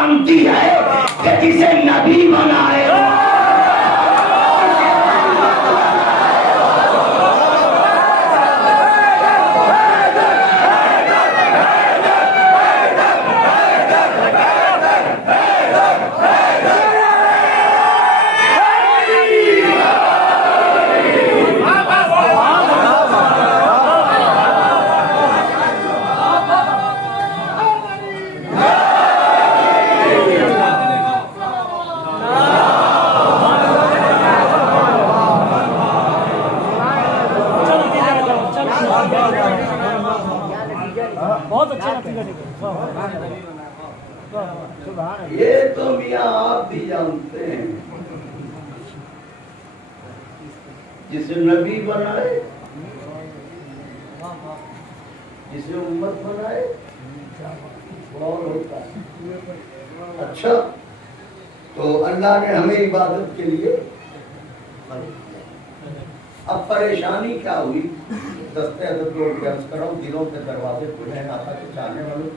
जानती है कि जिसे नबी बनाए बहुत अच्छा नतीजा ये तो मियाँ आप भी जानते हैं, जिसे नबी बनाए, जिसे उम्मत बनाए, और होता है। अच्छा, तो अल्लाह ने हमें इबादत के लिए, अब परेशानी क्या हुई? दस्ते अदब को अर्ज करो, दिलों के दरवाजे खुले हैं आका के चाहने वालों।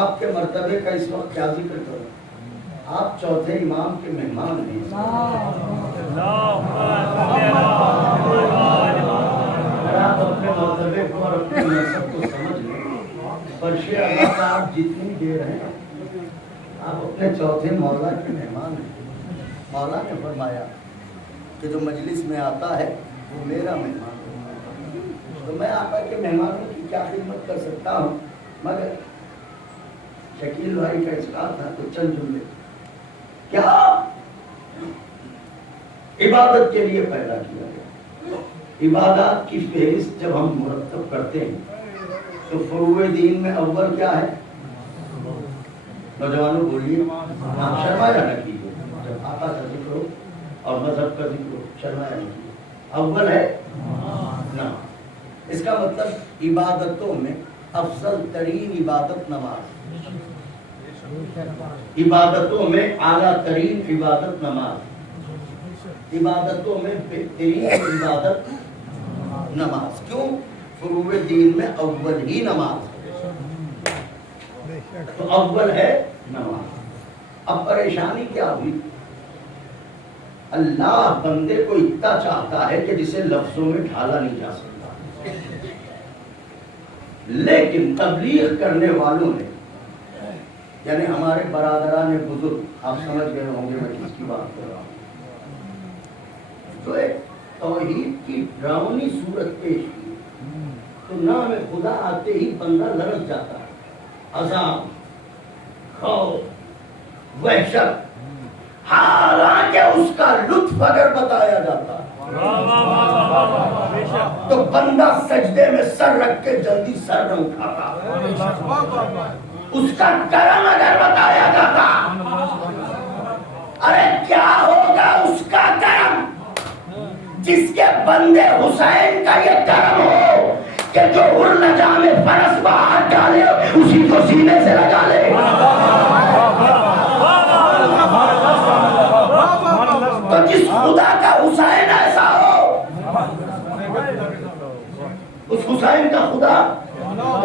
आपके मर्तबे का इस वक्त क्या जिक्र करो? आप चौथे इमाम के मेहमान हैं। आप अपने मर्तबे को और अपने नसब को समझ लें। फर्शे अल्लाह का आप जितनी देर हैं, आप अपने चौथे मौला के मेहमान हैं। मौला ने फरमाया कि जो मजलिस में आता है वो मेरा मेहमान है, तो मैं आका के मेहमानों की क्या खिदमत कर सकता हूँ? मगर शकील भाई का इसरार था तो चंद जुमले क्या इबादत के लिए पैदा किया गया। इबादत की फहरिस्त जब हम मुरतब करते हैं तो फरूए दीन में अव्वल क्या है? नौजवानों बोलिए, आप शर्माया न कीजिए। जब आका का जिक्र हो और मजहब का जिक्र हो, शर्माया न कीजिए। अव्वल है नमाज। इसका मतलब इबादतों में अफजल तरीन इबादत नमाज, इबादतों में आला तरीन इबादत नमाज, इबादतों में बेहतरीन इबादत नमाज। क्यों? फरूए दीन में अव्वल ही नमाज है, तो अव्वल है नमाज। अब परेशानी क्या हुई? अल्लाह बंदे को इतना चाहता है कि जिसे लफ्जों में ढाला नहीं जा सकता, लेकिन तबलीग करने वालों ने, यानी हमारे बरादरान बुजुर्ग, आप समझ गए होंगे मैं किसकी बात कर रहा हूँ, तो एक तौहीद की ड्रावनी सूरत पेश की, तो नाम खुदा आते ही बंदा लड़क जाता है। अज़ाब, खौफ, वहशत, हालांकि उसका लुत्फ अगर बताया जाता तो बंदा सजदे में सर रख के जल्दी सर न उठाता। उसका करम अगर बताया जाता, अरे क्या होगा उसका करम? जिसके बंदे हुसैन का ये करम हो कि जो उर्नजा में फरस बाहर डाले उसी को सीने से लगा ले। तो जिस खुदा का हुसैन ऐसा हो, उस हुसैन का खुदा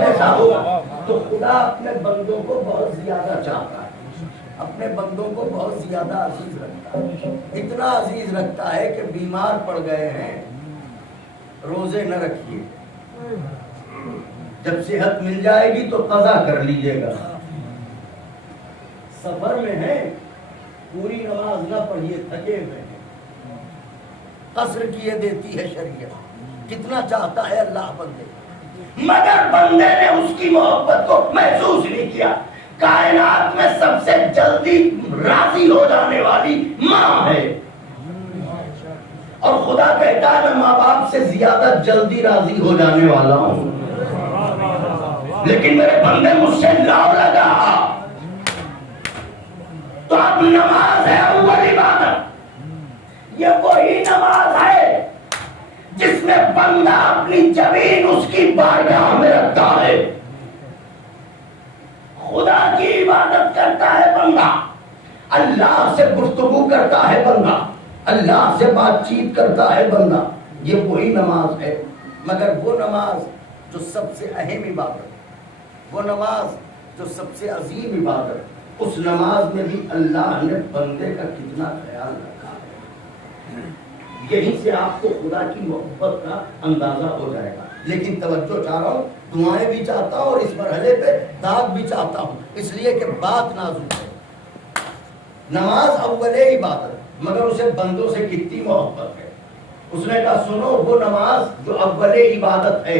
ऐसा हो, तो खुदा अपने बंदों को बहुत ज्यादा चाहता है, अपने बंदों को बहुत ज्यादा अजीज रखता है। इतना अजीज रखता है कि बीमार पड़ गए हैं, रोजे न रखिए, जब सेहत मिल जाएगी तो कज़ा कर लीजिएगा। सफर में है, पूरी नमाज ना पढ़िए, थके हुए हैं, कसर किए देती है शरीयत। कितना चाहता है अल्लाह बंदे, मगर बंदे ने उसकी मोहब्बत को महसूस नहीं किया। कायनात में सबसे जल्दी राजी हो जाने वाली माँ है, और खुदा कहता है मैं माँ बाप से ज्यादा जल्दी राजी हो जाने वाला हूँ, लेकिन मेरे बंदे मुझसे लाव लगा। तो अब नमाज है अव्वल इबादत। ये वही नमाज है जिसमें बंदा अपनी जमीन उसकी बारगाह में रखता है, खुदा की इबादत करता है बंदा, अल्लाह से गुफ्तगू करता है बंदा, अल्लाह से बातचीत करता है बंदा। ये वही नमाज है। मगर वो नमाज जो सबसे अहम इबादत, वो नमाज जो सबसे अजीम इबादत, उस नमाज में भी अल्लाह ने बंदे का कितना ख्याल रखा है। यहीं से आपको खुदा की मोहब्बत का अंदाजा हो जाएगा। लेकिन तवज्जो चाह रहा हूँ, दुआएं भी चाहता हूँ और इस मरहले पे दाद भी चाहता हूँ, इसलिए कि बात नाजुक है। नमाज अव्वले इबादत, मगर उसे बंदों से कितनी मोहब्बत है। उसने कहा सुनो, वो नमाज जो अव्वले इबादत है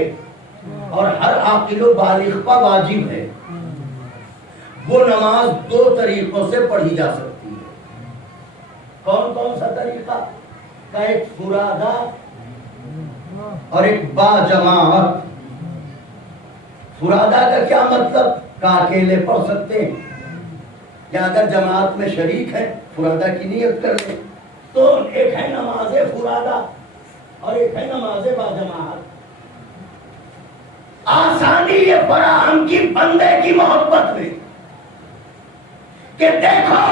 और हर आकिल बालिग पर वाजिब है, वो नमाज दो तरीकों से पढ़ी जा सकती है। कौन कौन सा तरीका? का एक फुरादा और एक बाजमात। फुरादा का क्या मतलब? का अकेले पढ़ सकते हैं, या अगर जमात में शरीक है फुरादा की नियत कर ले। तो एक है नमाज फुरादा और एक है नमाज बाजमात। आसानी ये फराहम की बंदे की मोहब्बत में कि देखो,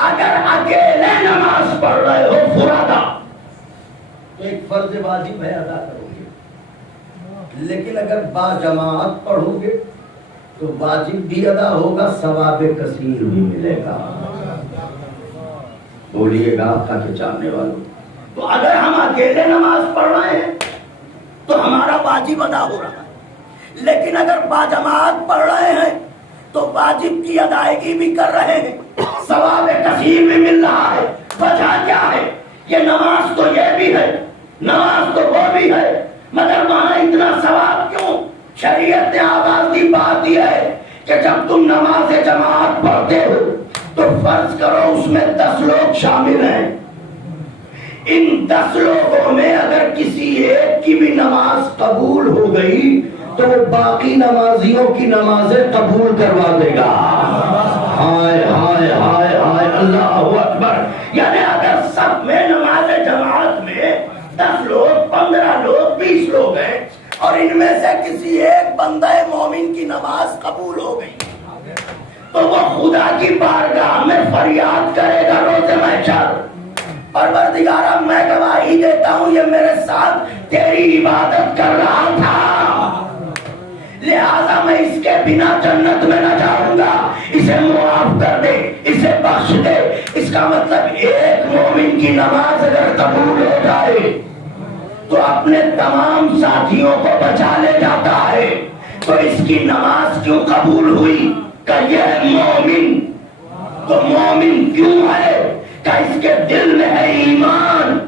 अगर अकेले नमाज पढ़ रहे हो फुरादा तो एक फर्ज वाजिब है, अदा करोगे। लेकिन अगर बाजमात पढ़ोगे तो वाजिब भी अदा होगा, सवाब कसीर भी मिलेगा। बोलिएगा आपका के चाहने वालों। तो अगर हम अकेले नमाज पढ़ रहे हैं तो हमारा वाजिब अदा हो रहा है, लेकिन अगर बाजमात पढ़ रहे हैं तो वाजिब की अदायगी भी कर रहे हैं, सवाब कसीर भी मिल रहा है। वजह क्या है? ये नमाज तो ये भी है, नमाज तो वो भी है, मगर वहां इतना सवाब क्यों? शरीयत ने आवाज दी बात यह है कि जब तुम नमाज जमात पढ़ते हो तो फर्ज करो उसमें 10 लोग शामिल हैं। इन 10 लोगों में अगर किसी एक की भी नमाज कबूल हो गई तो वो बाकी नमाजियों की नमाजें कबूल करवा देगा। हाय हाय हाय हाय, अल्लाहु अकबर। यानी अगर सब में नमाज जमात में 10 लोग, 15 लोग, 20 लोग हैं और इनमें से किसी एक बंदे मोमिन की नमाज कबूल हो गई तो वो खुदा की बारगाह में फरियाद करेगा रोज़े महशर, परवरदिगारा मैं गवाही देता हूँ ये मेरे साथ तेरी इबादत कर रहा था, लिहाजा मैं इसके बिना जन्नत में न जाऊंगा, इसे मुआफ कर दे, इसे बख्श दे। इसका मतलब एक मोमिन की नमाज अगर कबूल हो जाए तो अपने तमाम साथियों को बचा ले जाता है। तो इसकी नमाज क्यों कबूल हुई? कि यह मोमिन। तो मोमिन क्यों है? कि इसके दिल में है ईमान।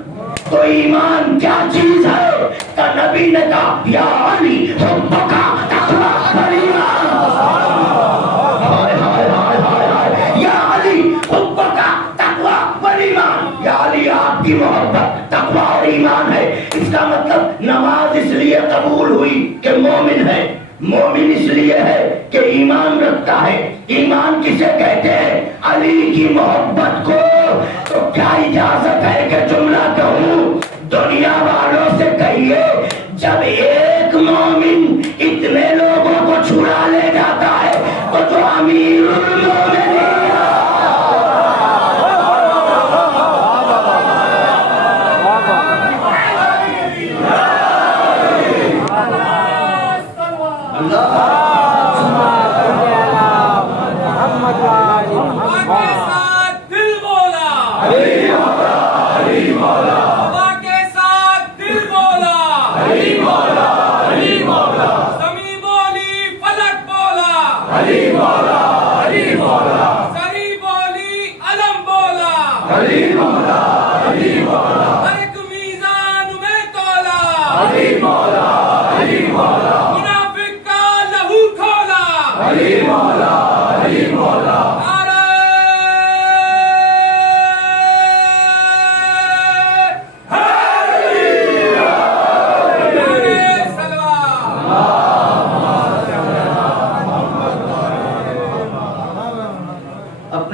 तो ईमान क्या चीज है? तो नबी ने कहा या अली हुब्बका तक़वा वल ईमान। हाय हाय हाय हाय हाय, या अली हुब्बका तक़वा वल ईमान। या अली आपकी मोहब्बत तक़वा और ईमान है। इसका मतलब नमाज इसलिए कबूल हुई कि मोमिन है, मोमिन इसलिए है कि ईमान रखता है। ईमान किसे कहते हैं? अली की मोहब्बत को। तो क्या इजाजत है कि जुमला कहूं? दुनिया वालों से कहिए, जब एक मोमिन इतने लोगों को छुड़ा ले जाता है तो जो अमीरुल मोमिनीन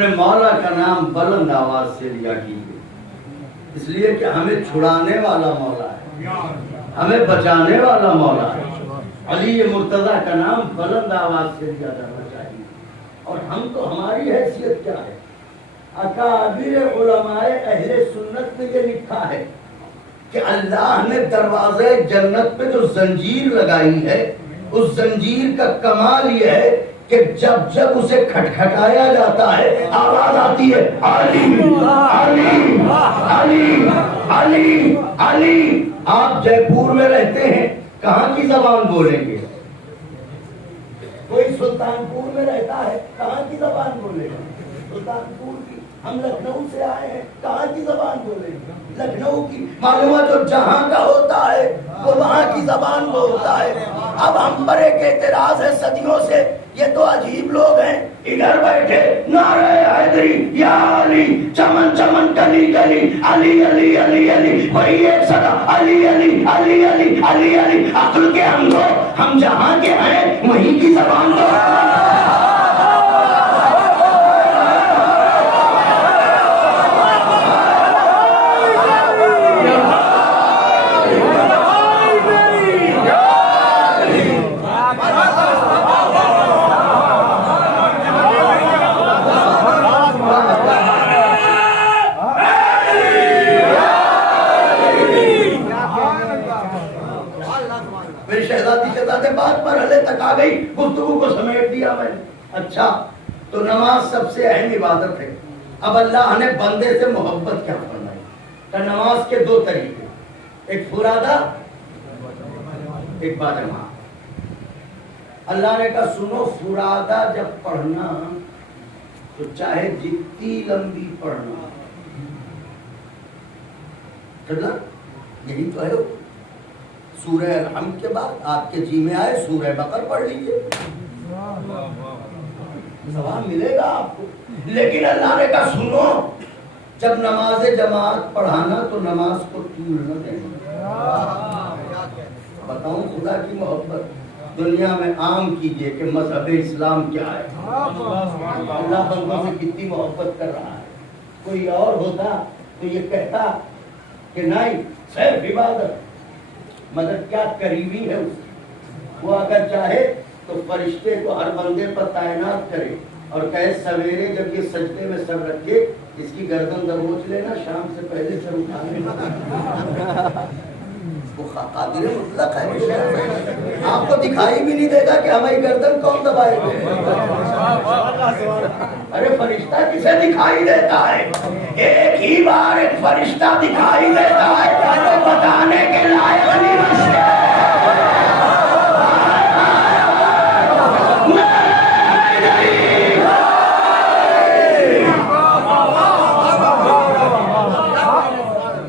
मौला का नाम बुलंद आवाज से लिया कीजिए, इसलिए कि हमें छुड़ाने वाला मौला है, हमें बचाने वाला मौला है। अली मुर्तजा का नाम बुलंद आवाज से लिया जाना चाहिए। और हम तो, हमारी हैसियत क्या है? अकाबिर उलमाए अहले सुन्नत में ये लिखा है कि अल्लाह ने दरवाजे जन्नत पे जो जंजीर लगाई है, उस जंजीर का कमाल ये है कि जब जब उसे खटखटाया जाता है आवाज आती है अली अली अली अली अली। आप जयपुर में रहते हैं, कहाँ की जबान बोलेंगे? कोई सुल्तानपुर में रहता है, कहाँ की जबान बोलेगा? सुल्तानपुर की। हम लखनऊ से आए हैं, कहाँ की जबान बोलेंगे? लखनऊ की। मालूम है जो जहाँ का होता है वो वहाँ की जबान बोलता है। अब हम पर एक एतराज है सदियों से, ये तो अजीब लोग हैं, इधर बैठे नारे हैदरी या अली, चमन चमन कली कली, अली अली अली अली, वही एक सदा अली अली अली अली अली अली। अक्ल के अंधो, हम जहाँ के हैं वहीं की जबान तो बात पर हले तक आ गई, गुफ्तगू को समेट दिया मैंने। अच्छा, तो नमाज सबसे अहम इबादत है। अब अल्लाह ने बंदे से मोहब्बत क्या फरमाई? तो नमाज के दो तरीके, एक फुरादा, एक बाजमा। अल्लाह ने कहा सुनो, फुरादा जब पढ़ना तो चाहे जितनी लंबी पढ़ना, यही तो है। सूरह अलहम्द के बाद आपके जी में आए सूरह बकर पढ़ लीजिए, सवाब मिलेगा आपको। लेकिन अल्लाह ने कहा सुनो, जब नमाज जमात पढ़ाना तो नमाज को तूल न देना। बताऊं खुदा की मोहब्बत दुनिया में आम कीजिए कि मजहब इस्लाम क्या है। अल्लाह बंदों से कितनी मोहब्बत कर रहा है। कोई और होता तो ये कहता कि नहीं सिर्फ इबादत, मगर क्या करीबी है उसकी। वो अगर चाहे तो फरिश्ते को हर बंदे पर तैनात करे और कहे सवेरे जब ये सजदे में सब रखे, इसकी गर्दन दबोच लेना, शाम से पहले सर उठा लेना। वो कादिर मुतलक है, आपको दिखाई भी नहीं देगा कि हमारी गर्दन कौन दबाएगा। अरे फरिश्ता किसे दिखाई देता है? एक ही बार एक फरिश्ता दिखाई देता है तो बताने के लायक नहीं बचते।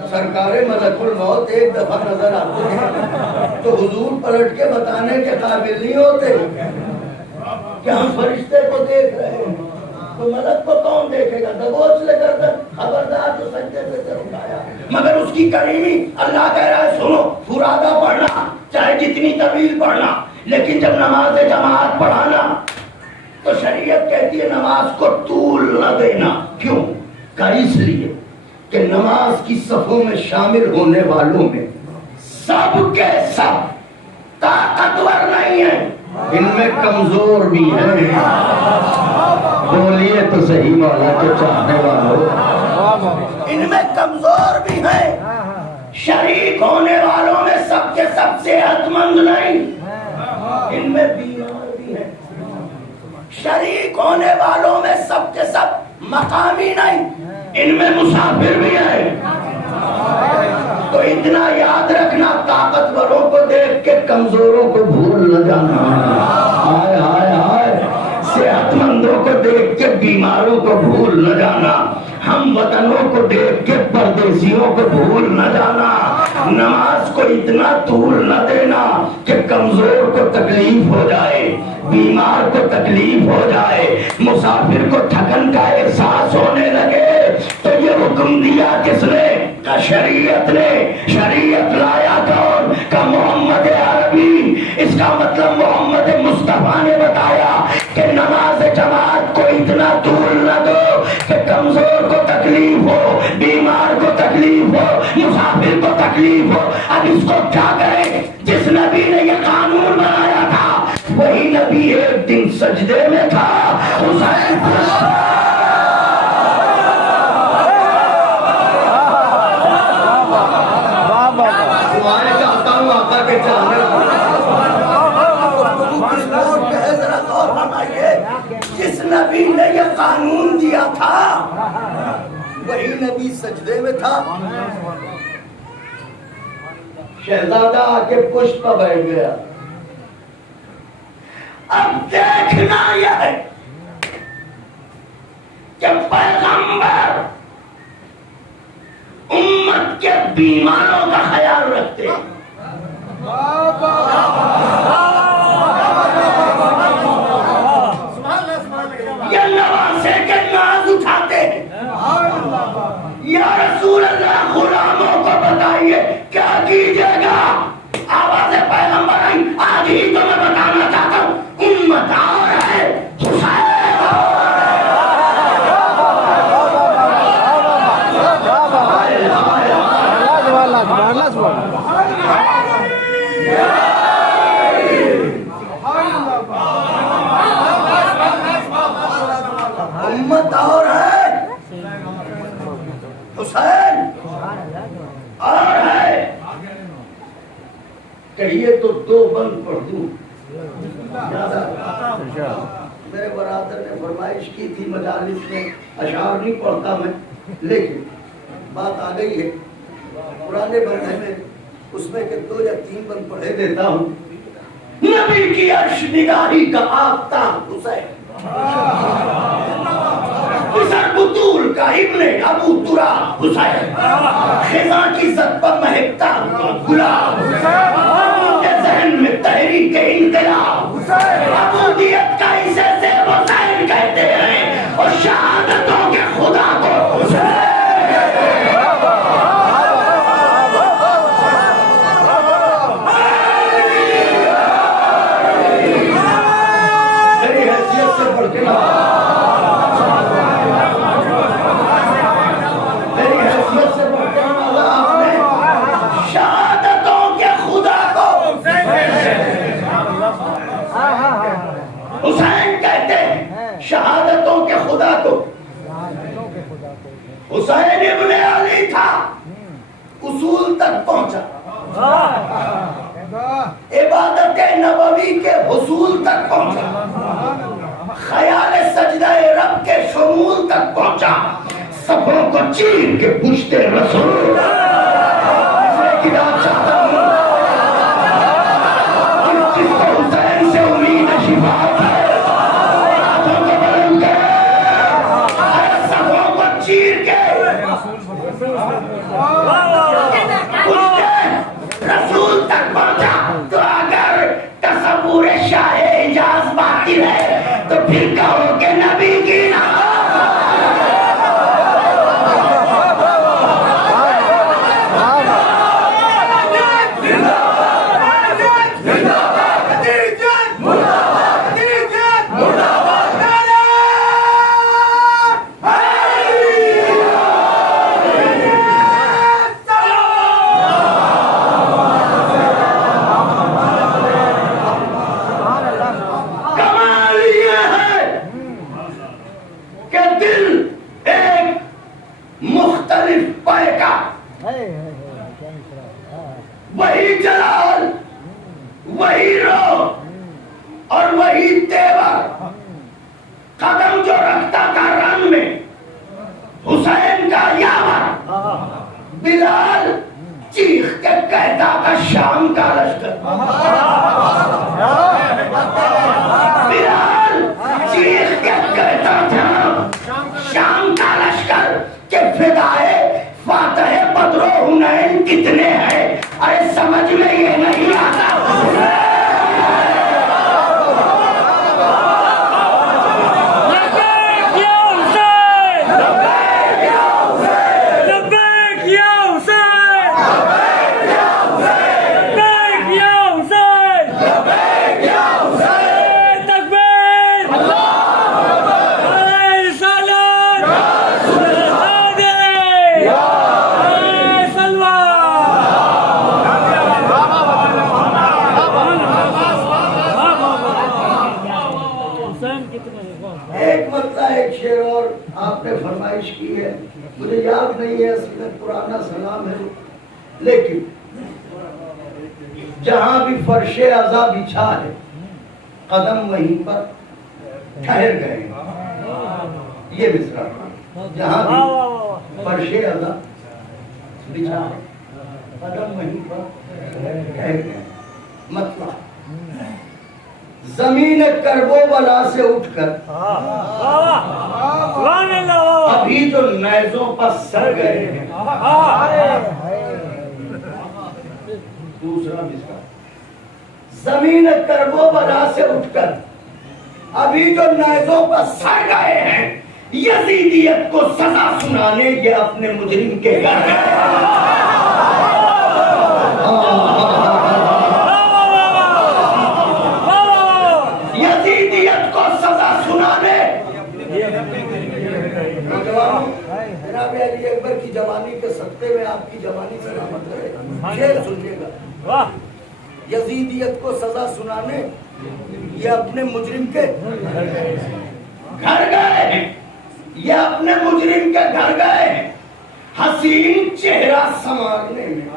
सरकारे मलकुल मौत एक दफा नजर आते हैं तो हुजूर पलट के बताने के काबिल नहीं होते कि हम फरिश्ते को देख रहे हैं। तो मलक को कौन देखेगा? दबोच ले गर्दन, खबरदार जो सज्जे से सर उठाया। मगर उसकी करीमी अल्लाह कह रहा है सुनो, फुरादा पढ़ना, चाहे जितनी तवील पढ़ना, लेकिन जब नमाज जमात पढ़ाना तो शरीयत कहती है नमाज को तूल न देना। क्यों? का इसलिए कि नमाज की सफों में शामिल होने वालों में सब के सब ताकतवर नहीं है, इनमें कमजोर भी है। बोलिए तो सही मौला के चाहने वालों, इनमें कमजोर भी है। शरीक होने वालों में सबके सब सेहतमंद नहीं, इनमें बीमार भी है। शरीक होने वालों में सबके सब मकामी नहीं, इनमें मुसाफिर भी है। तो इतना याद रखना, ताकतवरों को देख के कमजोरों को भूल न जाना। हाय हाय हाय, सेहतमंदों को देख के बीमारों को भूल न जाना। हम वतनों को देख के परदेशियों को भूल न जाना। नमाज को इतना तूल न देना कि कमजोर को तकलीफ हो जाए, बीमार को तकलीफ हो जाए, मुसाफिर को थकन का एहसास होने लगे। तो ये हुक्म दिया किसने? का शरीयत ने। शरीयत लाया कौन? का मोहम्मद अरबी। इसका मतलब मोहम्मद मुस्तफा ने बताया कि नमाज जमात को इतना तूल न दो कि कमजोर को तकलीफ हो, बीमार को तकलीफ हो, मुसाफिर को तकलीफ हो। अब इसको क्या करें? जिस नबी ने ये कानून बनाया था वही नबी एक दिन सजदे में था। चाहता हूँ आका के चाहने नबी ने ये कानून दिया था वही नबी सजदे में था। शहजादा आके पुष्प पर बैठ गया। अब देखना यह है कि पैगंबर उम्मत के बीमारों का ख्याल रखते हैं। ये नवासे के नाज उठाते हैं। या रसूल अल्लाह गुलामों को बताइए क्या कीजिएगा। आवाज़ पैगंबर आई, आज ही तो मैं बताना चाहता हूँ उम्मत और है उम्मत और है हुसैन और है। कहिए तो दो बंद पढ़ दूं। मेरे बरादर ने फरमाइश की थी मजालिस में अशार नहीं पढ़ता मैं, लेकिन बात आ गई है पुराने बंदे में उसमें के 2 या 3 बंद पढ़े देता हूँ। नबी की अर्श निगाही का आफ्ताब हुसैन, बुतूल का इब्ने अबू तुरा हुसैन, खिजा की इज्जत पर महकता गुलाब, जहन में तहरीक इंकलाब, अबूदियत का इसे ज़ेब हुसैन कहते हैं और शहादतों के खुदा को हुसैन। मेरी हैसियत से बढ़ के हुसैन कहते हैं शहादतों के खुदा को। हुसैन इब्ने अली था, उसूल तक पहुंचा, इबादत नबवी के हुसूल तक पहुंचा, ख्याल सजदा रब के शमूल तक पहुंचा, सफों को चीर के पूछते रसूल चाहता हूं जिसको हुसैन से उम्मीद शिफा रसूल तक पहुंचा। तो अगर तसव्वुर शाह इजाज बातिल है तो फिर कहो कि नबी की ना। वही जलाल, वही रूह और वही तेवर, कदम जो रखता था रंग में हुसैन का यावर, बिलाल चीख के कहता था शाम का लश्कर, बिलाल चीख के कहता था शाम का लश्कर के फिदाए फातह बद्र हुनैन कितने हैं। अरे समझ में ये नहीं आता। एक मतलब एक शेर और आपने फरमाइश की है, मुझे याद नहीं है, इसमें पुराना सलाम है, लेकिन जहां भी फर्शे अज़ा बिछा है कदम वहीं पर ठहर गए। ये मिसरा जहाँ भी फर्शे अदा बिछा कदम वहीं पर ठहर गए। मतलब जमीन करबो बला से उठकर अभी जो नैजों पर सर गए हैं। दूसरा मिसरा जमीन करबो बला से उठकर अभी जो नैजों पर सर गए हैं, यजीदियत को सजा सुनाने ये अपने मुजरिम के घर गए। यजीदियत को सजा सुनाने जनाब अली अकबर की जवानी के सत्ते में आपकी जवानी सलामत रहे। शेर सुनिएगा, यजीदियत को सजा सुनाने ये अपने मुजरिम के घर गए। ये अपने मुजरिम के घर गए। हसीन चेहरा संवारने में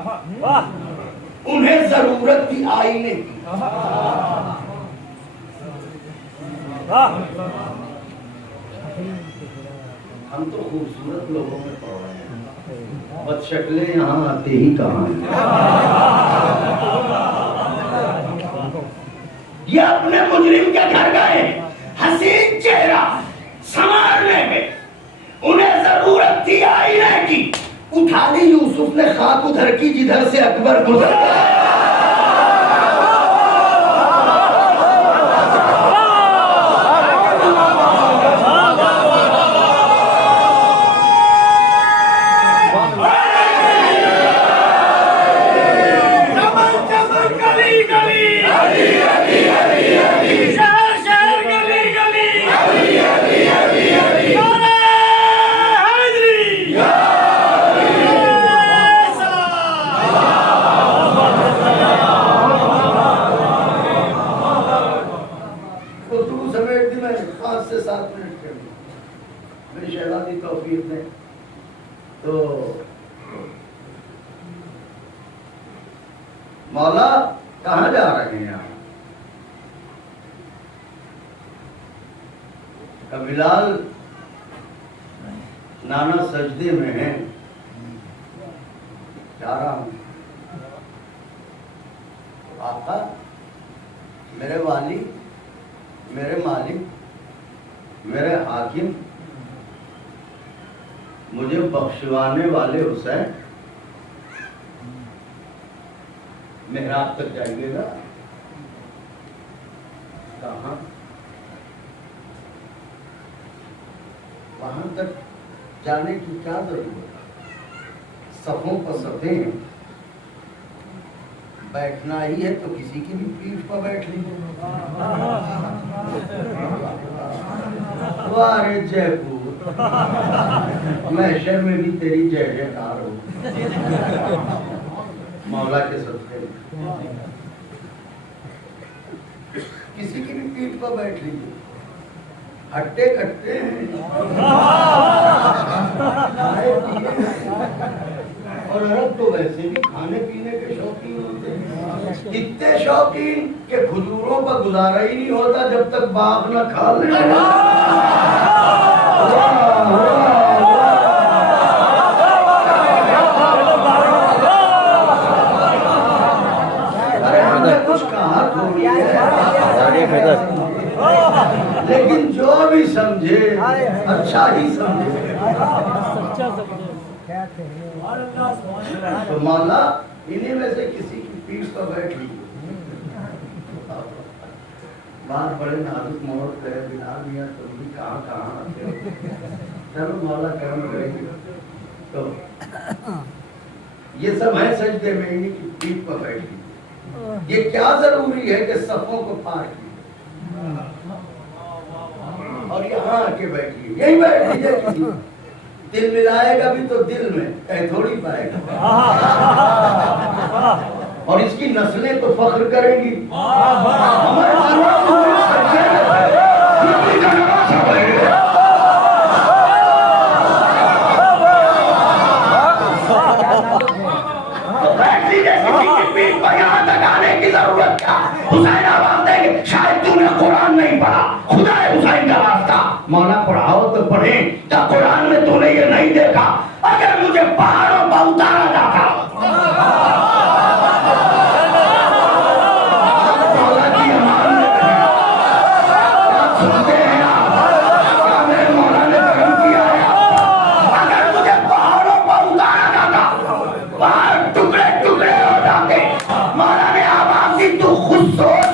उन्हें जरूरत थी आईने की। हम तो खूबसूरत लोगों में पड़ रहे हैं, बदशक्लें यहाँ आते ही कहाँ हैं। ये अपने मुजरिम के घर गए। हसीन चेहरा संवारने में उन्हें जरूरत थी आईने की। उठा ली यूसुफ ने खाक उधर की जिधर से अकबर गुजर गया। तो मौला कहाँ जा रहे हैं आप? बिलाल नाना सजदे में है, जा रहा हूं। आका मेरे वाली, मेरे मालिक, मेरे हाकिम, मुझे बख्शवाने वाले हुसैन, मेहराब तक जाइएगा। कहाँ? वहां तक जाने की क्या जरूरत? सफों पर सफे हैं, बैठना ही है तो किसी की भी पीठ पर बैठ लीजिए। वारे जयपुर, महशर में भी तेरी जय जयकार हो मौला के सदके। किसी की भी पीठ पर बैठ लीजिए, हट्टे कट्टे और अरब तो वैसे भी खाने पीने के शौकीन होते हैं, इतने शौकीन कि खजूरों पर गुजारा ही नहीं होता जब तक बाप न खा ले। अरे हमने कुछ कहा थोड़ी है, लेकिन जो भी समझे अच्छा ही समझे। तो मौला इन्हीं में से किसी की पीठ पर बैठ लीजिए। बात बड़े नाजुक मोड़ पे बिलाल मियां, तुम भी कहाँ आते हो? चलो मौला कर्म करेंगे। तो ये सब है सजदे में, इन्हीं की पीठ पर बैठ लीजिए। ये क्या जरूरी है कि सफों को पार कीजिए और यहाँ आके बैठिए, यही बैठ लीजिए। दिल मिलाएगा भी तो दिल में कहीं थोड़ी पाएगा। और इसकी नस्लें तो फख्र करेंगी। यहाँ तक आने की जरूरत क्या? हुसैन आवाज देंगे, शायद तूने कुरान नहीं पढ़ा, खुदा है हुसैन का। मौला पढ़ाओ तो पढ़े। क्या कुरान में तूने ये नहीं देखा अगर मुझे पहाड़ों पर उतारा जाता? मौला की अमान में क्या सुनते हैं आप? क्या मेरे मौला ने कर्म किया है? अगर मुझे पहाड़ों पर उतारा जाता, पहाड़ टुकड़े टुकड़े हो जाते। मौला ने आवाज दी, तू खुद सोच,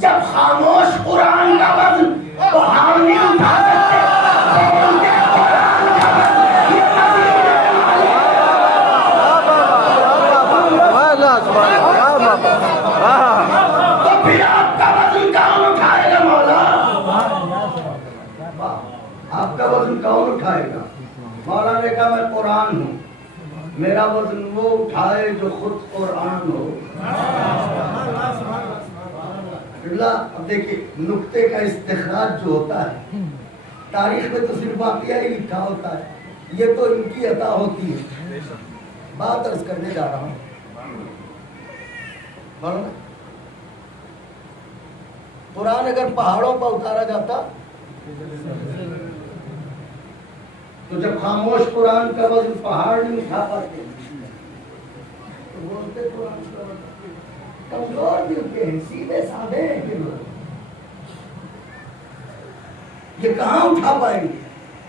जब खामोश कुरान का वजन पहाड़ नहीं उठा सकते, बोलते कुरान का वजन ये तो फिर आपका वजन कौन उठाएगा? मौला आपका वजन कौन उठाएगा? मौला ने कहा मैं कुरान हूँ, मेरा वजन वो उठाए जो खुद कुरान हो। अब देखिए नुक्ते का इस्तिखराज जो होता है तारीख में तो सिर्फ वाकया ही लिखा होता है, ये तो इनकी अता होती है। बात अर्ज करने जा रहा हूँ, कुरान अगर पहाड़ों पर उतारा जाता तो जब खामोश कुरान का वजन पहाड़ नहीं उठा पाते तो बोलते कुरान का वजन कमजोर दिल के हैं, सीधे साधे हैं के लोग, ये कहाँ उठा पाएंगे?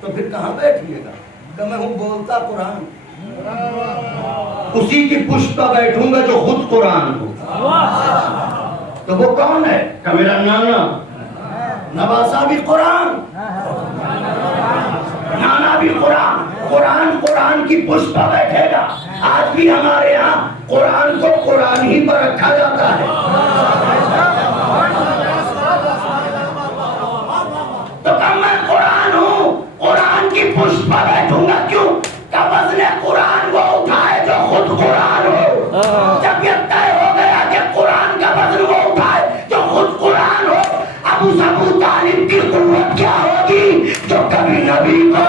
तो फिर कहाँ बैठिएगा? तो मैं हूँ बोलता कुरान, उसी की पुष्ट पर बैठूंगा जो खुद कुरान हो। तो वो कौन है? का मेरा नाना नवासा भी कुरान, नाना भी कुरान। कुरान कुरान की पुष्ट पर बैठेगा। आज भी हमारे यहाँ कुरान को कुरान ही पर रखा जाता है। तो कब मैं कुरान हूँ, कुरान की पुष्ट पर बैठूंगा। क्यों? का वज़्न कुरान वो उठाए जो खुद कुरान हो। जब ये तय हो गया कि कुरान का वज़्न वो उठाए जो खुद कुरान हो, अब उस अबू तालिब की कुव्वत क्या होगी जो कभी नबी को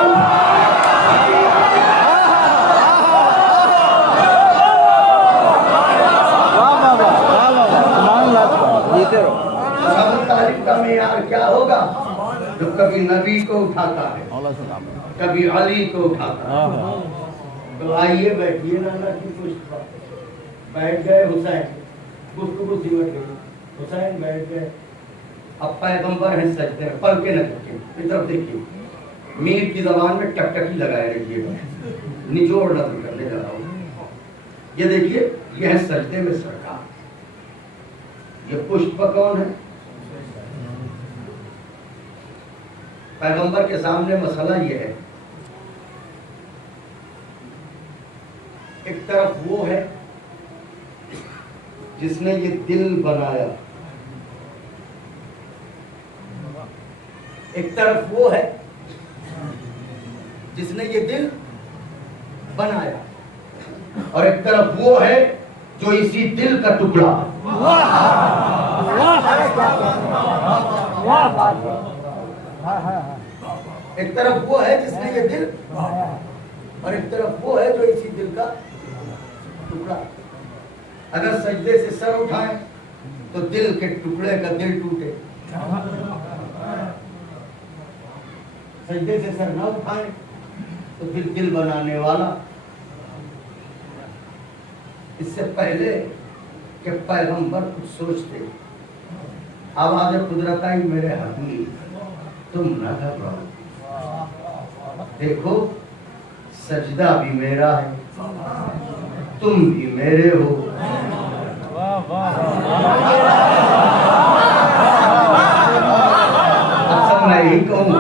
का मेयार क्या होगा जो कभी नबी को उठाता है, कभी अली को उठाता है। तो आइए बैठिए नाना की पुष्ट पर। बैठ गए हुसैन, गुफ्तगू सिमट गई, हुसैन बैठ गए। अब पैगंबर हैं सजदे में, पल के न झपके। इधर देखिए, मीर की जबान में टकटकी लगाए रखिएगा, निचोड़ नजर करने जा रहा हूँ। ये देखिए, ये है सजदे में सरकार। ये पुष्प पर कौन है? पैगंबर के सामने मसला ये है, एक तरफ वो है जिसने ये दिल बनाया, एक तरफ वो है जिसने ये दिल बनाया, और एक तरफ वो है जो इसी दिल का टुकड़ा। एक तरफ वो है जिसने ये दिल, और एक तरफ वो है जो इसी दिल का टुकड़ा। अगर सजदे से सर उठाएं तो दिल के टुकड़े का दिल टूटे, सजदे से सर न उठाएं तो फिर दिल बनाने वाला। इससे पहले कि पैगंबर कुछ सोचते, आवाज़ कुदरत आई, मेरे हबीब तुम न घबराओ, देखो सजदा भी मेरा है, तुम भी मेरे हो। सब मैं ही कहूँ,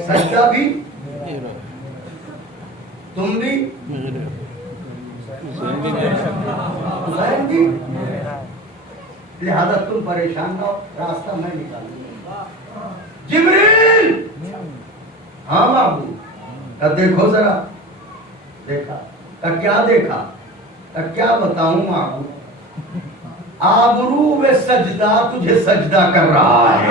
सजदा भी तुम भी, हुसैन भी, लिहाजा तुम परेशान ना हो, रास्ता मैं निकालूंगा। जिब्रील, हाँ बाबू, का देखो जरा। देखा, का क्या देखा, का क्या बताऊं बाबू, आबरू व सजदा तुझे सजदा कर रहा है,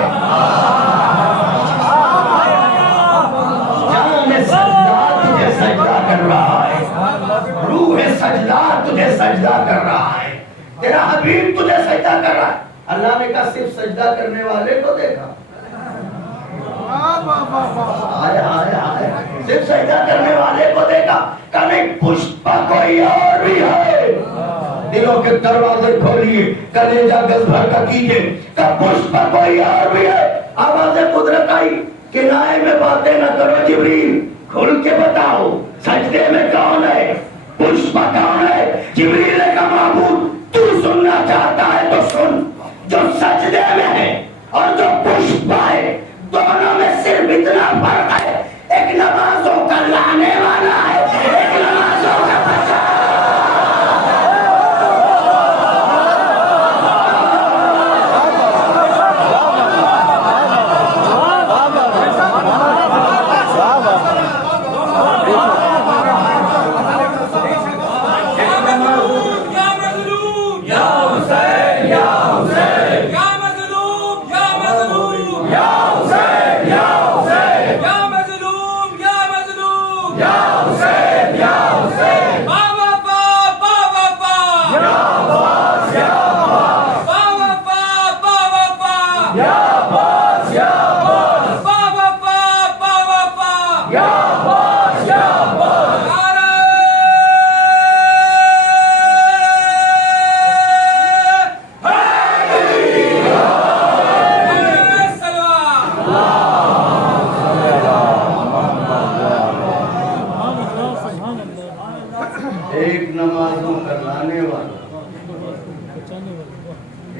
जान सजदा तुझे सजदा कर रहा है, रूह सजदा तुझे सजदा कर रहा है, तेरा हबीब तुझे सजदा कर रहा है। अल्लाह ने कहा सिर्फ सजदा करने वाले को देखा। हाय हाय हाय, सिर्फ सजदा करने वाले को देखा। कभी पुष्पा कोई और भी है। दिलों के दरवाजे खोलिए, कलेजा गज भर का कीजिए, कब पुष्पा कोई और भी है। आवाज़ कुदरत आई, किनारे में बातें न करो जिब्रील, खुल के बताओ सजदे में कौन है, पुष्पा कौन है। जिब्रील ने कहा माबूद तू सुनना चाहता है तो सुन, जो सजदे में है और जो पुष्पा है दोनों में सिर्फ इतना फर्क है, एक नमाजों का लाने वाला है,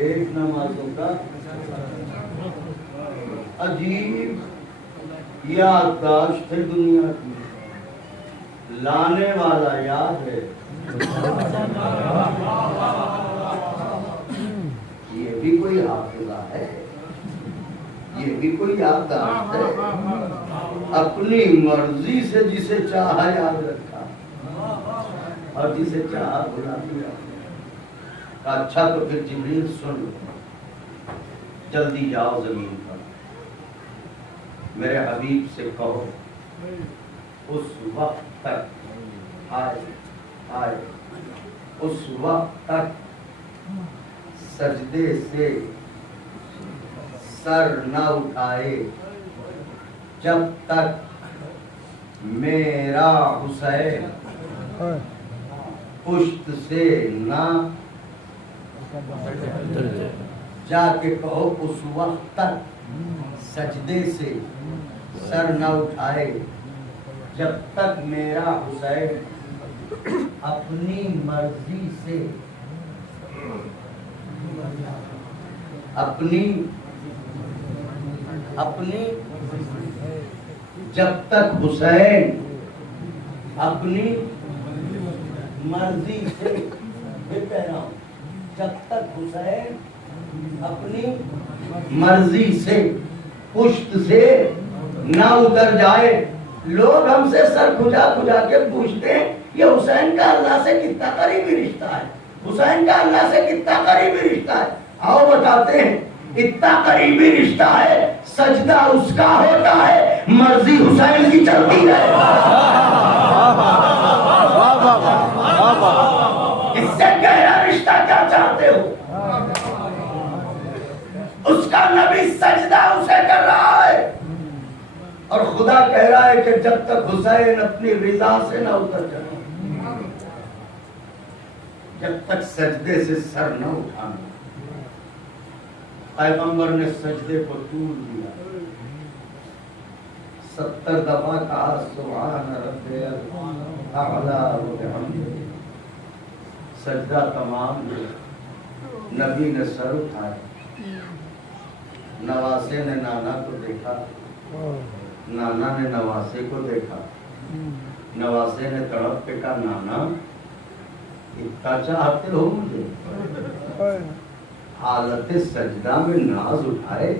एक नमाजों का अजीब याददाश्त है दुनिया की, लाने वाला याद है। ये भी कोई हाफिजा है, ये भी कोई याददाश्त है। अपनी मर्जी से जिसे चाहा याद रखा और जिसे चाहा भुला दिया। अच्छा तो फिर जिब्रील सुन, जल्दी जाओ जमीन पर, मेरे हबीब से कहो उस वक्त तक आए आए, उस वक्त तक सजदे से सर न उठाए जब तक मेरा हुसैन पुश्त से ना जाके कहो उस वक्त तक सजदे से सर न उठाए जब तक मेरा हुसैन अपनी मर्जी से अपनी जब तक हुसैन अपनी मर्जी से, कह रहा हूं, जब तक हुसैन अपनी मर्जी से पुश्त से ना उतर जाए। लोग हमसे सर खुजा खुजा के पूछते हैं ये हुसैन का अल्लाह से कितना करीबी रिश्ता है, हुसैन का अल्लाह से कितना करीबी रिश्ता है। आओ बताते हैं, इतना करीबी रिश्ता है, सजदा उसका होता है, मर्जी हुसैन की चलती है। इससे गहरा रिश्ता क्या चाहते हो? उसका नबी सजदा उसे कर रहा है और खुदा कह रहा है कि जब तक हुसैन अपनी रिजा से न उतर जाए, जब तक सजदे से सर न उठाना। पैगंबर ने सजदे को तूल दिया, 70 दफा कहा सुभान रब्बियल आला व बिहम्दिही। सजदा तमाम हुआ, नबी ने सर उठाया। नवासे ने नाना को देखा, नाना ने नवासे को देखा, नवासे ने तड़प के कहा नाना इतना चाहते हो मुझे? हालत सजदा में नाज उठाए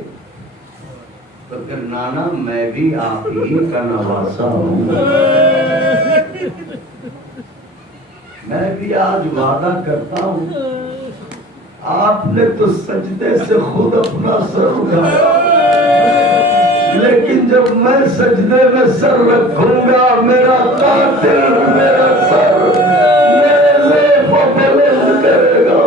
तो फिर नाना मैं भी आप ही का नवासा हूँ। मैं भी आज वादा करता हूँ, आपने तो सजदे से खुद अपना सर उठाया, लेकिन जब मैं सजदे में सर रखूंगा मेरा कातिल मेरा सर मेरे से बुलंद करेगा।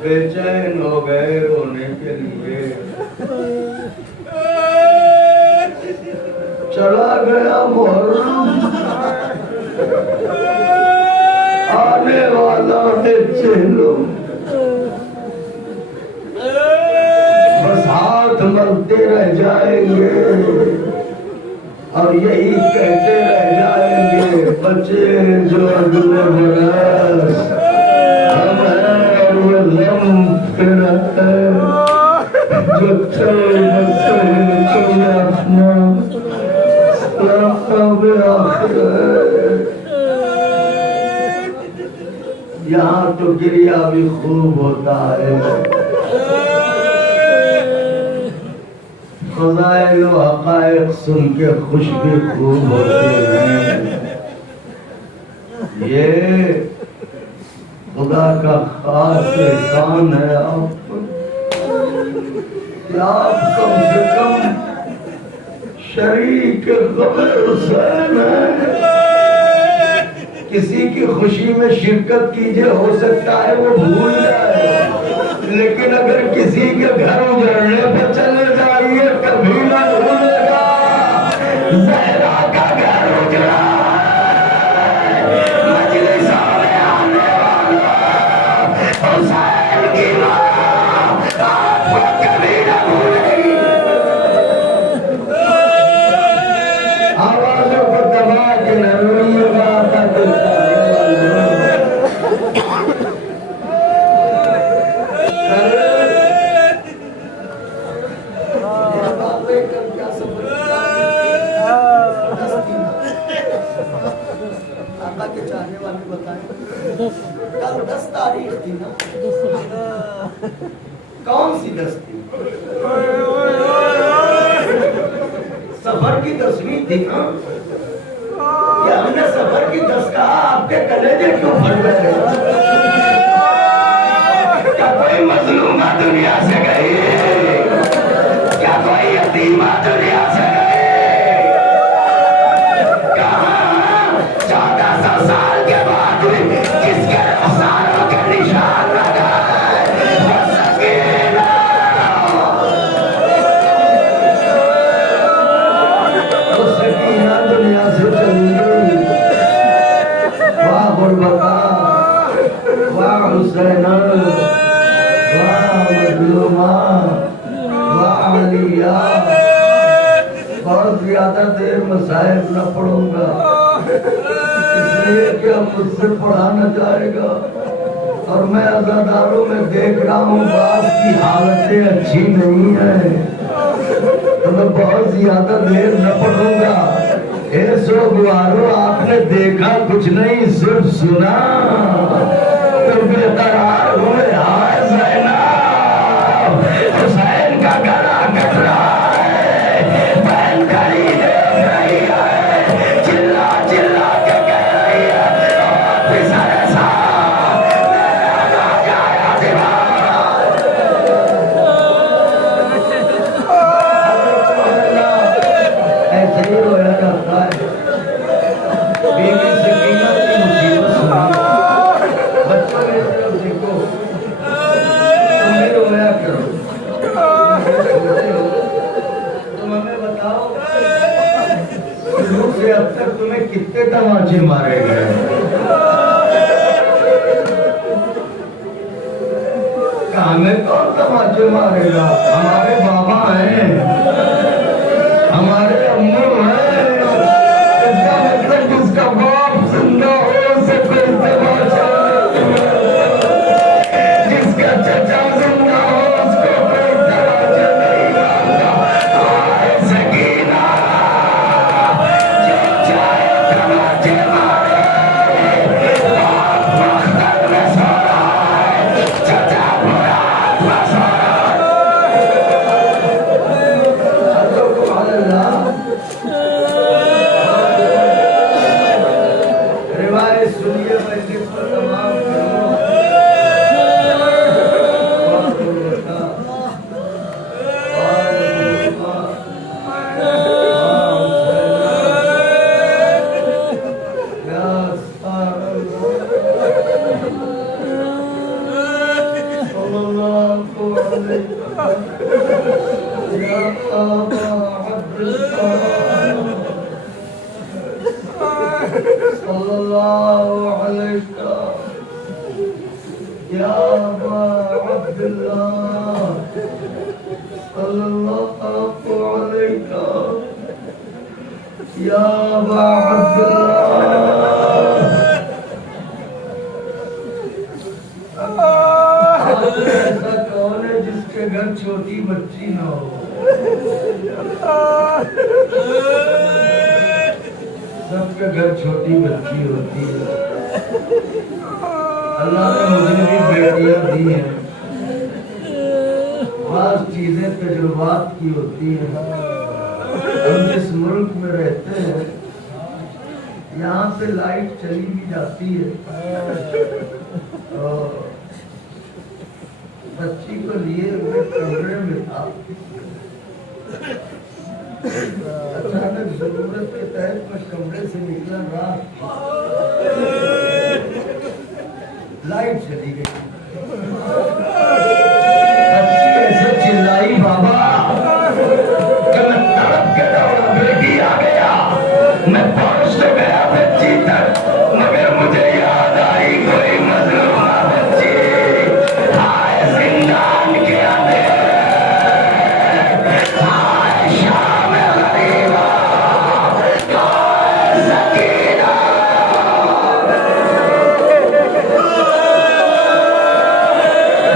बेचैन हो गए रोने के लिए। चला गया मुहर्रम, आने वाला है चेलो, बस हाथ मलते रह जाएंगे और यही कहते रह जाएंगे, बचे जो अगले बरस हम हैं और वो लम्ह है जो चल बसे चले अपना यहाँ तो गिरिया भी खूब होता है, फ़ज़ाइल व हक़ाइक़ सुन के खुश भी खूब होते हैं। ये खुदा का खास एहसान है आप कि आप कम से कम शरीक ग़म हुसैन है। किसी की खुशी में शिरकत कीजिए, हो सकता है वो भूल जाए, लेकिन अगर किसी के घर उजड़ने पर चले जाइए कभी ना भूलेगा ज़हरा का घर उजड़ा मजलिस में आने वाला हुसैन की माँ आपको कभी ना भूलेगी। आवाज़ों को दबा के न रोइएगा, के चाहने वाले बताएं, कल 10 तारीख थी ना, कौन सी 10 थी? सफर की 10वीं थी ना। क्या हमने सफर की 10 कहा, आपके कलेजे क्यों फट गए? क्या कोई मजलूमा दुनिया से गई? क्या कोई यतीमा दुनिया से गई? साल के बाद जिसके सालों के निशान लगाए वो सकीना दुनिया से चली गई। वाह गुरबता, वाह हुसैना, वाह मजलूमा, वाह अलिया। बहुत ज्यादा देर मसाइब न पढ़ूंगा, इसलिए कि अब मुझसे पढ़ा न जाएगा और मैं अज़ादारों में देख रहा हूँ बात की हालतें अच्छी नहीं है, तो मैं बहुत ज्यादा देर न पढ़ूंगा। सो गुआरो, आपने देखा कुछ नहीं, सिर्फ सुना तो बेकरार हुए। हाय ज़ैनब, हुसैन का गला कट रहा है, बहन खड़ी देख रही है, चिल्ला चिल्ला के कह रही है, ऐसे ही रोया जाता है। बीवी सकीना की मुसीबत सुनी, बच्चों में सिर्फ देखो, तुम भी रोया करो। तुम हमें बताओ, शुरू से अब तक तुम्हें कितने तमाचे मारे गए? हमें कौन तमाचे मारेगा? हमारे बाबा हैं, हमारे अम्मू हैं। इसका मतलब जिसका बाप जिंदा हो उसे कोई तमाचा, जिसका चचा जिंदा हो उसको कोई तमाचा नहीं आता। सकीना जो चाहे तमाचे मारे, बाप मख्तर में सो रहा है, चचा बुरा सो रहा है। सल्लल्लाहु अलैका या अबा अब्दुल्लाह सल्लल्लाहु अलैका या अबा अब्दुल्लाह। ऐसा कौन है जिसके घर छोटी बच्ची ना हो? सबके घर छोटी बच्ची होती है। अल्लाह ने मुझे भी बेटियां दी हैं। खास चीजें तजुर्बात की होती हैं। हम जिस मुल्क में रहते हैं यहाँ से लाइट चली भी जाती है और बच्ची को लिए मैं कमरे में था। अचानक जरूरत के तहत मैं कमरे से निकला, रात लाइट चली गई। बच्ची ऐसे चिल्लाई बाबा कि मैं तड़प के दौड़ा, बेटी आ गया। मैं पहुंच तो गया बच्ची तक, मगर मुझे याद आई कोई मजलूमा बच्ची हाय जिंदान के अंदर, हाय शाम गरीबा, हाय सकीना।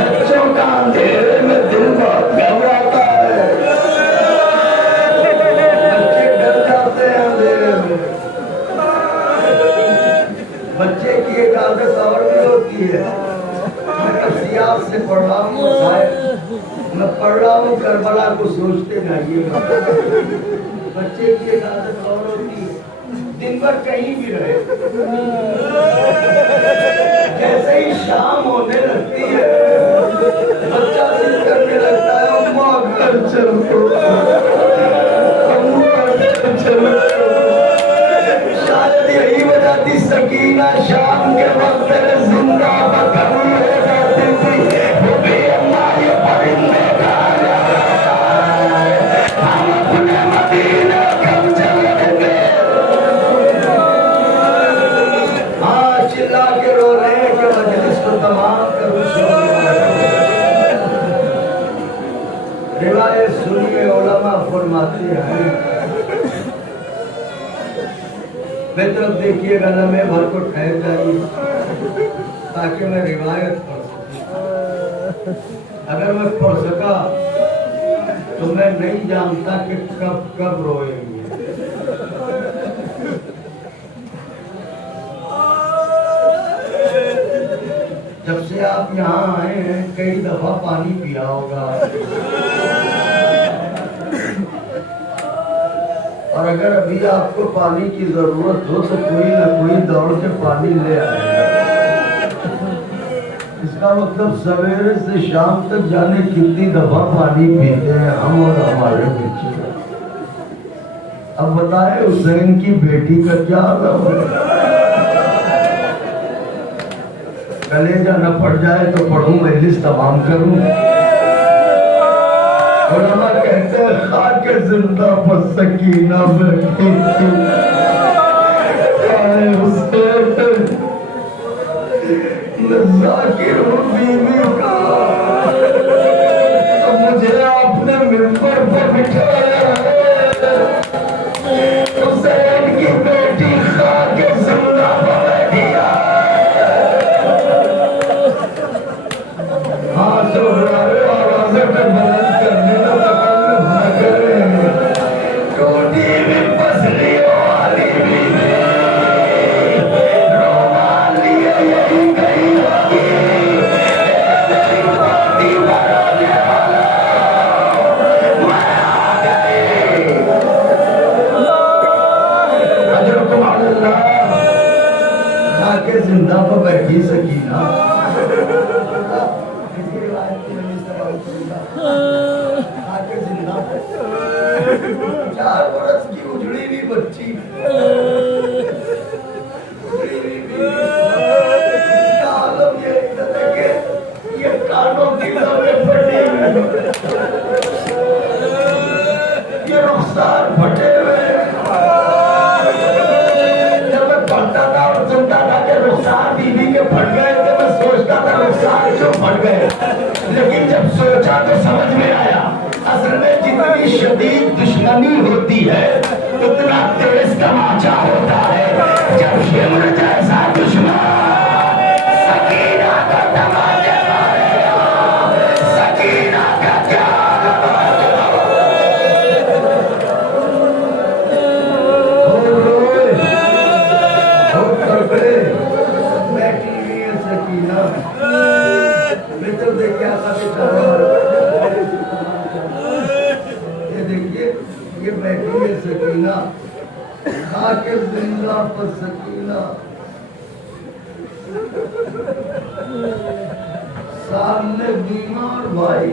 बच्चों का अंधेरे में दिल बहुत घबराता है। बच्चे डर जाते हैं अंधेरे में। बच्चे की एक आदत और भी होती है। मैं नफ्सियात से पढ़ रहा हूँ, मैं पढ़ रहा हूँ करबला को सोचते जाइएगा। बच्चे की एक आदत और होती है, दिन भर कहीं भी रहे, जैसे ही शाम होने लगती है बच्चा जिद करने लगता है, अम्मा घर चलो, चलो। शायद यही वजह थी सकीना शाम के वक्त जिंदा बकरी हो जाती थी। वो भी अम्मा ये परिंदे खा जाए, हम अपने मदीने कब चलेंगे? हाँ, चिल्ला के रो रहे हैं कि मजलिस को तमाम करूं। रिवायत सुनिए, उलमा फरमाते हैं। मैं तरफ देखिएगा ना, मैं भर को ठहर जाइए ताकि मैं रिवायत पढ़ सकूं। अगर मैं पढ़ सका तो मैं नहीं जानता कि कब कब रोएंगे। जब से आप यहाँ आए हैं कई दफा पानी पिया होगा, और अगर अभी आपको पानी की जरूरत हो तो कोई ना कोई दौड़ के पानी ले आएगा। इसका मतलब सवेरे से शाम तक जाने कितनी दफा पानी पीते हैं हम और हमारे बच्चे। अब बताए हुसैन की बेटी का क्या हाल है? कलेजा न पड़ जाए तो पढ़ूं, मजलिस तमाम करूं। और हमारे कहते हैं खाके जिंदा पर सकीना बैठी थी, जाकिर हूँ बीवी का। तो मुझे आपने मिंबर पर बिठाया है, हुसैन की बेटी खाके जिंदा पर बैठी है। हाँ तो आवाज़ें में बुलंद करने का तकल्लुफ़ न करें। टोटी में पसली वाली बीवी, रोमाल लिए यही गई होगी, तेरी बाती बनाने वाला मैं आ गई। अजरुकुम अल्लाह, खाके जिंदा पर बैठी सकीना। आके जिंदा 4 बरस की उजड़ी हुई बच्ची, इसका आलम ये कि ये कानों की लौटे फटे हुए, ये रुखसार फटे हुए। जब शदीद दुश्मनी होती है उतना तेज तमाचा होता है। जब शिमर जैसा दुश्मन सकीना का तमाचा मारेगा, सकीना का क्या बैठी हुई है सकीना। मित्र देखिए ये देखिए ये बैठी है सकीना, खाके जिंदा पर सकीना। सामने बीमार भाई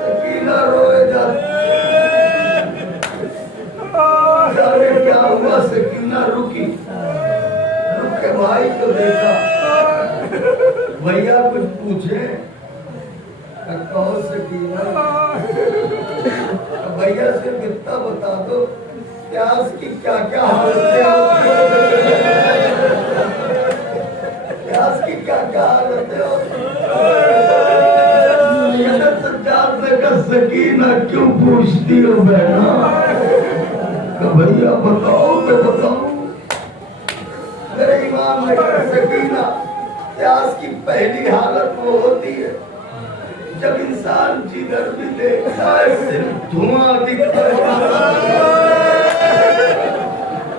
सकीना रोए जाती। जाने क्या हुआ, सकीना रुकी, रुक के भाई को देखा। भैया कुछ पूछे, कहो सकीना। भैया से इतना बता दो प्यास की क्या क्या हालतें होती है, प्यास की क्या क्या हालतें होती है। सज्जाद ने कहा सकीना क्यों पूछती हो बहना? भैया बताओ तो बताओ। मेरे इमाम ने कहा सकीना प्यास की पहली हालत वो होती है जब इंसान जिधर भी देखता है सिर्फ धुआं दिखता है।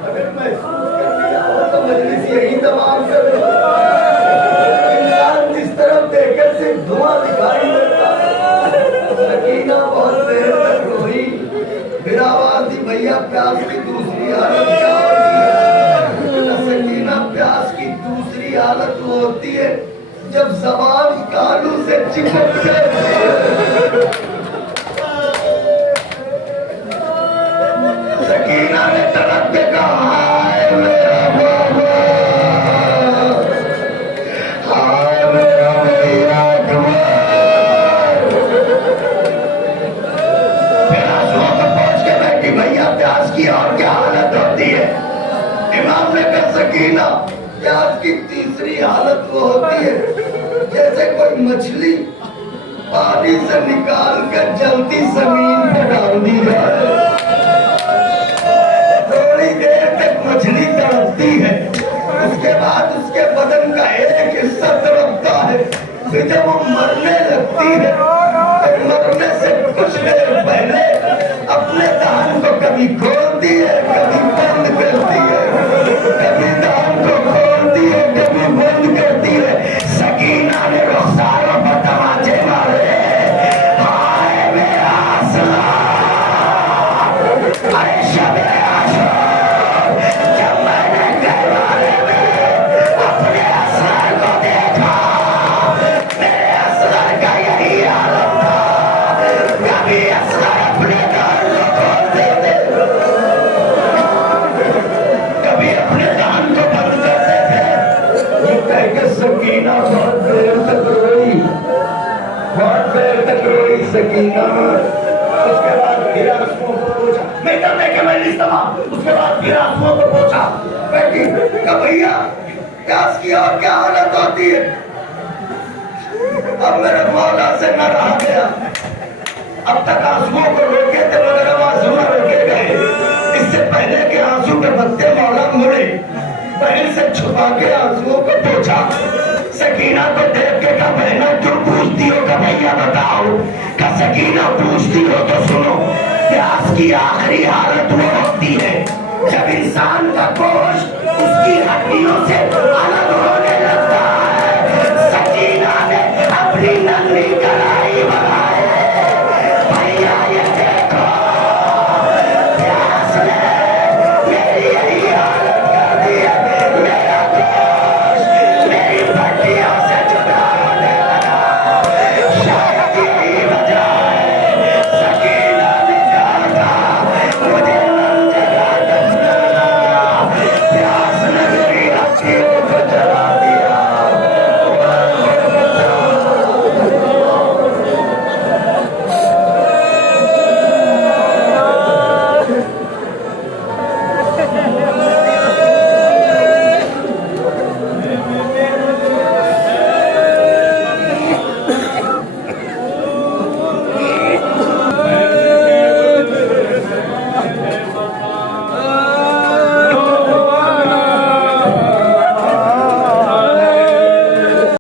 अगर महसूस कर लिया हो तो मजलिस यही तमाम कर दो। इंसान जिस तरफ देखे सिर्फ धुआं दिखाई देता है। सकीना बहुत देर तक रोई, फिर आवाज दी भैया प्यास की दूसरी हालत क्या होती है? सकीना प्यास की दूसरी हालत वो होती है जब ज़बान कानू से चिपक जाती है। सकीना ने तड़प के कहा हाय मेरा बाबा, हाय मेरा भैया अकबर। फिर आंसुओं को पहुंच के बैठी भैया प्यास की और क्या हालत होती है? इमाम ने कहा सकीना प्यास की तीसरी हालत वो होती है जैसे कोई मछली पानी से निकाल कर जलती जमीन पर डाल दी जाए। थोड़ी देर तक मछली तड़पती है, उसके बाद उसके बदन का एक हिस्सा तड़पता है, फिर जब वो मरने लगती है तो मरने से कुछ देर पहले अपने दान को कभी खोलती है कभी बंद करती है, कभी दान को खोलती है कभी बंद करती है। सकीना ने रुखसारों पर तमाचे मारे, हाय मेरा असला। अरे शबे आशूर जब मैंने गहवारे में अपने असलार को देखा, मेरे असलार का यही हालत था। कभी असलार अपने दान को खोल देते, कभी अपने दान को बंद करते थे। ये कह के सकीना बहुत देर तक रोई, बहुत देर तक रोई सकीना। उसके बाद फिर आंसुओं को पोंछा, मैं करने के मजलिस तमाम। उसके बाद फिर आंसुओं को पोंछा, बैठी कहा भैया प्यास की और क्या हालत होती है? अब मेरे मौला से न रहा गया। अब तक आंसुओं को रोके थे मगर अब आंसू न रोके गए। इससे पहले के आंसू के पत्ते मौला मुड़े, पहले से छुपा के आंसुओं को पोंछा। सकीना को देख के कहा बहना क्यों पूछती हो? का भैया बताओ। का सकीना पूछती हो तो सुनो, प्यास की आखिरी हालत वो होती है जब इंसान का गोश्त उसकी हड्डियों से